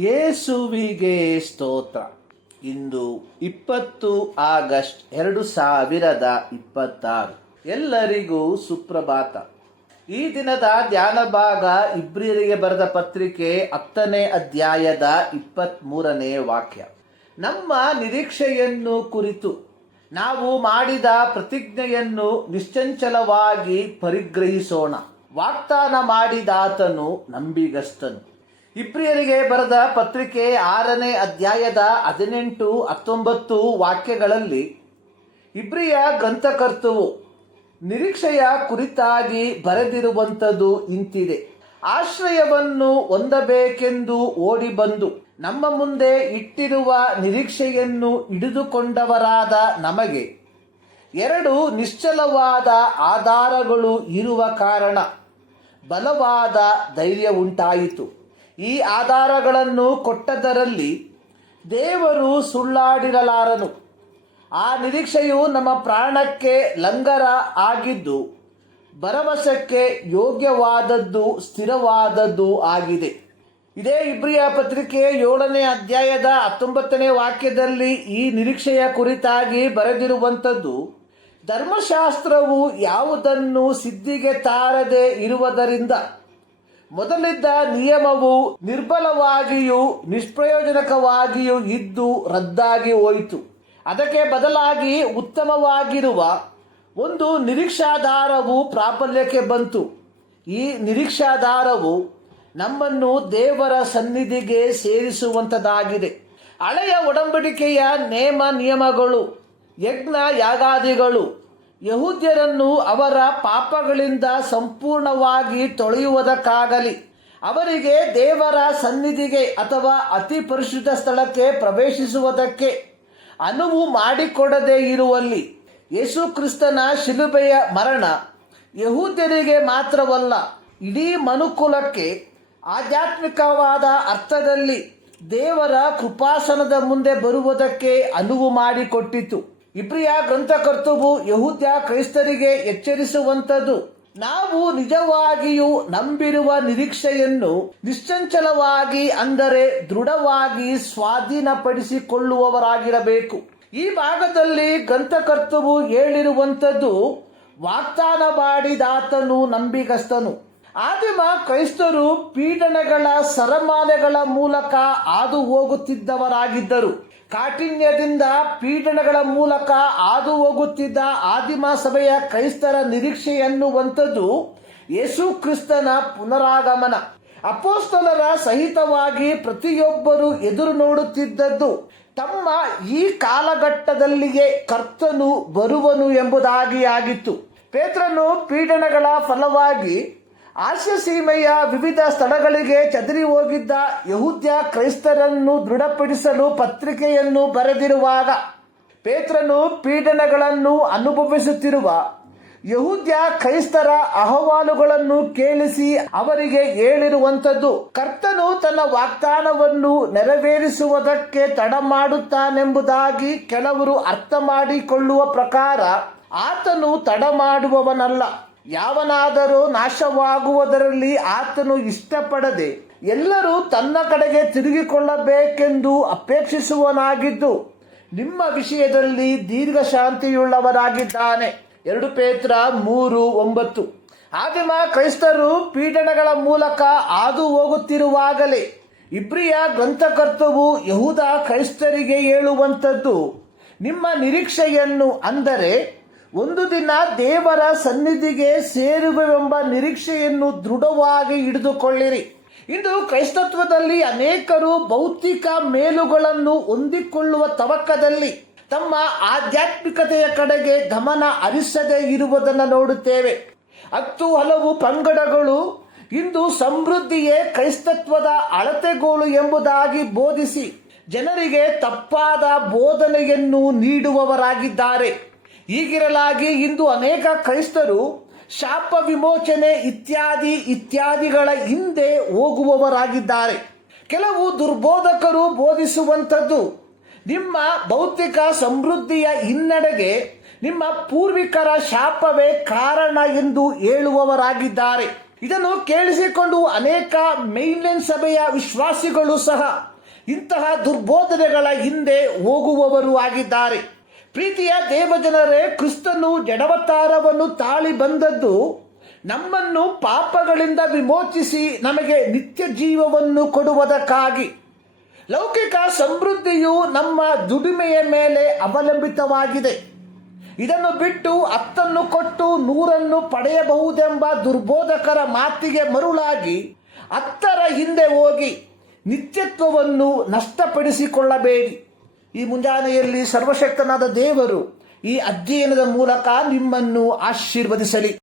ಯೇಸುವಿಗೆ ಸ್ತೋತ್ರ. ಇಂದು 20 ಆಗಸ್ಟ್ 2026. ಎಲ್ಲರಿಗೂ ಸುಪ್ರಭಾತ. ಈ ದಿನದ ಧ್ಯಾನ ಭಾಗ ಇಬ್ರಿಯರಿಗೆ ಬರೆದ ಪತ್ರಿಕೆ 10ನೇ ಅಧ್ಯಾಯದ 23ನೇ ವಾಕ್ಯ. ನಮ್ಮ ನಿರೀಕ್ಷೆಯನ್ನು ಕುರಿತು ನಾವು ಮಾಡಿದ ಪ್ರತಿಜ್ಞೆಯನ್ನು ನಿಶ್ಚಂಚಲವಾಗಿ ಪರಿಗ್ರಹಿಸೋಣ. ವಾಗ್ದಾನ ಮಾಡಿದಾತನು ನಂಬಿಗಸ್ತನು. ಇಬ್ರಿಯರಿಗೆ ಬರೆದ ಪತ್ರಿಕೆ 6ನೇ ಅಧ್ಯಾಯದ 18-19 ವಾಕ್ಯಗಳಲ್ಲಿ ಇಬ್ರಿಯ ಗ್ರಂಥಕರ್ತವು ನಿರೀಕ್ಷೆಯ ಕುರಿತಾಗಿ ಬರೆದಿರುವಂಥದ್ದು ಇಂತಿದೆ. ಆಶ್ರಯವನ್ನು ಹೊಂದಬೇಕೆಂದು ಓಡಿ ಬಂದು ನಮ್ಮ ಮುಂದೆ ಇಟ್ಟಿರುವ ನಿರೀಕ್ಷೆಯನ್ನು ಹಿಡಿದುಕೊಂಡವರಾದ ನಮಗೆ 2 ನಿಶ್ಚಲವಾದ ಆಧಾರಗಳು ಇರುವ ಕಾರಣ ಬಲವಾದ ಧೈರ್ಯ ಉಂಟಾಯಿತು. ಈ ಆಧಾರಗಳನ್ನು ಕೊಟ್ಟದರಲ್ಲಿ ದೇವರು ಸುಳ್ಳಾಡಿರಲಾರನು. ಆ ನಿರೀಕ್ಷೆಯು ನಮ್ಮ ಪ್ರಾಣಕ್ಕೆ ಲಂಗರ ಆಗಿದ್ದು ಭರವಸೆಗೆ ಯೋಗ್ಯವಾದದ್ದು ಸ್ಥಿರವಾದದ್ದು ಆಗಿದೆ. ಇದೇ ಇಬ್ರಿಯ ಪತ್ರಿಕೆ 7ನೇ ಅಧ್ಯಾಯದ 19ನೇ ವಾಕ್ಯದಲ್ಲಿ ಈ ನಿರೀಕ್ಷೆಯ ಕುರಿತಾಗಿ ಬರೆದಿರುವಂಥದ್ದು, ಧರ್ಮಶಾಸ್ತ್ರವು ಯಾವುದನ್ನು ಸಿದ್ಧಿಗೆ ತಾರದೆ ಇರುವುದರಿಂದ ಮೊದಲಿದ್ದ ನಿಯಮವು ನಿರ್ಬಲವಾಗಿಯೂ ನಿಷ್ಪ್ರಯೋಜನಕವಾಗಿಯೂ ಇದ್ದು ರದ್ದಾಗಿ ಹೋಯಿತು. ಅದಕ್ಕೆ ಬದಲಾಗಿ ಉತ್ತಮವಾಗಿರುವ ಒಂದು ನಿರೀಕ್ಷಾಧಾರವು ಪ್ರಾಬಲ್ಯಕ್ಕೆ ಬಂತು. ಈ ನಿರೀಕ್ಷಾಧಾರವು ನಮ್ಮನ್ನು ದೇವರ ಸನ್ನಿಧಿಗೆ ಸೇರಿಸುವಂಥದ್ದಾಗಿದೆ. ಹಳೆಯ ಒಡಂಬಡಿಕೆಯ ನೇಮ ನಿಯಮಗಳು, ಯಜ್ಞ ಯಾಗಾದಿಗಳು ಯಹೂದ್ಯರನ್ನು ಅವರ ಪಾಪಗಳಿಂದ ಸಂಪೂರ್ಣವಾಗಿ ತೊಳೆಯುವುದಕ್ಕಾಗಲಿ ಅವರಿಗೆ ದೇವರ ಸನ್ನಿಧಿಗೆ ಅಥವಾ ಅತಿ ಪರಿಶುದ್ಧ ಸ್ಥಳಕ್ಕೆ ಪ್ರವೇಶಿಸುವುದಕ್ಕೆ ಅನುವು ಮಾಡಿಕೊಡದೇ ಇರುವಲ್ಲಿ ಯೇಸು ಕ್ರಿಸ್ತನ ಶಿಲುಬೆಯ ಮರಣ ಯಹೂದ್ಯರಿಗೆ ಮಾತ್ರವಲ್ಲ, ಇಡೀ ಮನುಕುಲಕ್ಕೆ ಆಧ್ಯಾತ್ಮಿಕವಾದ ಅರ್ಥದಲ್ಲಿ ದೇವರ ಕೃಪಾಸನದ ಮುಂದೆ ಬರುವುದಕ್ಕೆ ಅನುವು ಮಾಡಿಕೊಟ್ಟಿತು. ಇಬ್ರಿಯ ಗ್ರಂಥಕರ್ತವು ಯಹೂದ್ಯ ಕ್ರೈಸ್ತರಿಗೆ ಎಚ್ಚರಿಸುವಂಥದ್ದು, ನಾವು ನಿಜವಾಗಿಯೂ ನಂಬಿರುವ ನಿರೀಕ್ಷೆಯನ್ನು ನಿಶ್ಚಂಚಲವಾಗಿ ಅಂದರೆ ದೃಢವಾಗಿ ಸ್ವಾಧೀನಪಡಿಸಿಕೊಳ್ಳುವವರಾಗಿರಬೇಕು. ಈ ಭಾಗದಲ್ಲಿ ಗ್ರಂಥಕರ್ತವು ಹೇಳಿರುವಂಥದ್ದು, ವಾಗ್ದಾನ ಮಾಡಿದಾತನು ನಂಬಿಗಸ್ತನು. ಆದಿಮ ಕ್ರೈಸ್ತರು ಪೀಡನೆಗಳ ಸರಮಾಲೆಗಳ ಮೂಲಕ ಹಾದು ಹೋಗುತ್ತಿದ್ದವರಾಗಿದ್ದರು. ಕಾಠಿಣ್ಯದಿಂದ ಪೀಡನೆಗಳ ಮೂಲಕ ಹಾದು ಹೋಗುತ್ತಿದ್ದ ಆದಿಮ ಸಭೆಯ ಕ್ರೈಸ್ತರ ನಿರೀಕ್ಷೆ ಎನ್ನುವಂಥದ್ದು ಯೇಸು ಕ್ರಿಸ್ತನ ಪುನರಾಗಮನ. ಅಪೊಸ್ತಲರ ಸಹಿತವಾಗಿ ಪ್ರತಿಯೊಬ್ಬರು ಎದುರು ನೋಡುತ್ತಿದ್ದದ್ದು ತಮ್ಮ ಈ ಕಾಲಘಟ್ಟದಲ್ಲಿಯೇ ಕರ್ತನು ಬರುವನು ಎಂಬುದಾಗಿ ಆಗಿತ್ತು. ಪೇತ್ರನು ಪೀಡನೆಗಳ ಫಲವಾಗಿ ಆಸ್ಯ ಸೀಮೆಯ ವಿವಿಧ ಸ್ಥಳಗಳಿಗೆ ಚದರಿ ಹೋಗಿದ್ದ ಯಹೂದ್ಯ ಕ್ರೈಸ್ತರನ್ನು ದೃಢಪಡಿಸಲು ಪತ್ರಿಕೆಯನ್ನು ಬರೆದಿರುವಾಗ, ಪೇತ್ರನು ಪೀಡನೆಗಳನ್ನು ಅನುಭವಿಸುತ್ತಿರುವ ಯಹೂದ್ಯ ಕ್ರೈಸ್ತರ ಅಹವಾಲುಗಳನ್ನು ಕೇಳಿಸಿ ಅವರಿಗೆ ಹೇಳಿರುವಂಥದ್ದು, ಕರ್ತನು ತನ್ನ ವಾಗ್ದಾನವನ್ನು ನೆರವೇರಿಸುವುದಕ್ಕೆ ತಡ ಮಾಡುತ್ತಾನೆಂಬುದಾಗಿ ಕೆಲವರು ಅರ್ಥ ಮಾಡಿಕೊಳ್ಳುವ ಪ್ರಕಾರ ಆತನು ತಡ ಮಾಡುವವನಲ್ಲ. ಯಾವನಾದರೂ ನಾಶವಾಗುವುದರಲ್ಲಿ ಆತನು ಇಷ್ಟಪಡದೆ ಎಲ್ಲರೂ ತನ್ನ ಕಡೆಗೆ ತಿರುಗಿಕೊಳ್ಳಬೇಕೆಂದು ಅಪೇಕ್ಷಿಸುವನಾಗಿದ್ದು ನಿಮ್ಮ ವಿಷಯದಲ್ಲಿ ದೀರ್ಘ ಶಾಂತಿಯುಳ್ಳವರಾಗಿದ್ದಾನೆ. 2 ಪೇತ್ರ 3:9. ಆದಿಮ ಕ್ರೈಸ್ತರು ಪೀಡನೆಗಳ ಮೂಲಕ ಹಾದು ಹೋಗುತ್ತಿರುವಾಗಲೇ ಇಬ್ರಿಯ ಗ್ರಂಥಕರ್ತವು ಯಹೂದ ಕ್ರೈಸ್ತರಿಗೆ ಹೇಳುವಂಥದ್ದು, ನಿಮ್ಮ ನಿರೀಕ್ಷೆಯನ್ನು ಅಂದರೆ ಒಂದು ದಿನ ದೇವರ ಸನ್ನಿಧಿಗೆ ಸೇರುವೆಂಬ ನಿರೀಕ್ಷೆಯನ್ನು ದೃಢವಾಗಿ ಹಿಡಿದುಕೊಳ್ಳಿರಿ. ಇಂದು ಕ್ರೈಸ್ತತ್ವದಲ್ಲಿ ಅನೇಕರು ಭೌತಿಕ ಮೇಲುಗಳನ್ನು ಹೊಂದಿಕೊಳ್ಳುವ ತವಕದಲ್ಲಿ ತಮ್ಮ ಆಧ್ಯಾತ್ಮಿಕತೆಯ ಕಡೆಗೆ ಗಮನ ಹರಿಸದೇ ಇರುವುದನ್ನು ನೋಡುತ್ತೇವೆ. ಹಲವು ಪಂಗಡಗಳು ಇಂದು ಸಮೃದ್ಧಿಯೇ ಕ್ರೈಸ್ತತ್ವದ ಅಳತೆಗೋಲು ಎಂಬುದಾಗಿ ಬೋಧಿಸಿ ಜನರಿಗೆ ತಪ್ಪಾದ ಬೋಧನೆಯನ್ನು ನೀಡುವವರಾಗಿದ್ದಾರೆ. ಹೀಗಿರಲಾಗಿ ಇಂದು ಅನೇಕ ಕ್ರೈಸ್ತರು ಶಾಪ ವಿಮೋಚನೆ ಇತ್ಯಾದಿಗಳ ಹಿಂದೆ ಹೋಗುವವರಾಗಿದ್ದಾರೆ. ಕೆಲವು ದುರ್ಬೋಧಕರು ಬೋಧಿಸುವಂಥದ್ದು, ನಿಮ್ಮ ಭೌತಿಕ ಸಮೃದ್ಧಿಯ ಹಿನ್ನಡೆಗೆ ನಿಮ್ಮ ಪೂರ್ವಿಕರ ಶಾಪವೇ ಕಾರಣ ಎಂದು ಹೇಳುವವರಾಗಿದ್ದಾರೆ. ಇದನ್ನು ಕೇಳಿಸಿಕೊಂಡು ಅನೇಕ ಮೇನ್ಲೈನ್ ಸಭೆಯ ವಿಶ್ವಾಸಿಗಳು ಸಹ ಇಂತಹ ದುರ್ಬೋಧನೆಗಳ ಹಿಂದೆ ಹೋಗುವವರು ಆಗಿದ್ದಾರೆ. ಪ್ರೀತಿಯ ದೇವಜನರೇ, ಕ್ರಿಸ್ತನು ಜಡವತಾರವನ್ನು ತಾಳಿ ಬಂದದ್ದು ನಮ್ಮನ್ನು ಪಾಪಗಳಿಂದ ವಿಮೋಚಿಸಿ ನಮಗೆ ನಿತ್ಯ ಜೀವವನ್ನು ಕೊಡುವುದಕ್ಕಾಗಿ. ಲೌಕಿಕ ಸಮೃದ್ಧಿಯು ನಮ್ಮ ದುಡಿಮೆಯ ಮೇಲೆ ಅವಲಂಬಿತವಾಗಿದೆ. ಇದನ್ನು ಬಿಟ್ಟು 10 ಕೊಟ್ಟು 100 ಪಡೆಯಬಹುದೆಂಬ ದುರ್ಬೋಧಕರ ಮಾತಿಗೆ ಮರುಳಾಗಿ 10 ಹಿಂದೆ ಹೋಗಿ ನಿತ್ಯತ್ವವನ್ನು ನಷ್ಟಪಡಿಸಿಕೊಳ್ಳಬೇಡಿ. ಈ ಮುಂಜಾನೆಯಲ್ಲಿ ಸರ್ವಶಕ್ತನಾದ ದೇವರು ಈ ಅಧ್ಯಯನದ ಮೂಲಕ ನಿಮ್ಮನ್ನು ಆಶೀರ್ವದಿಸಲಿ.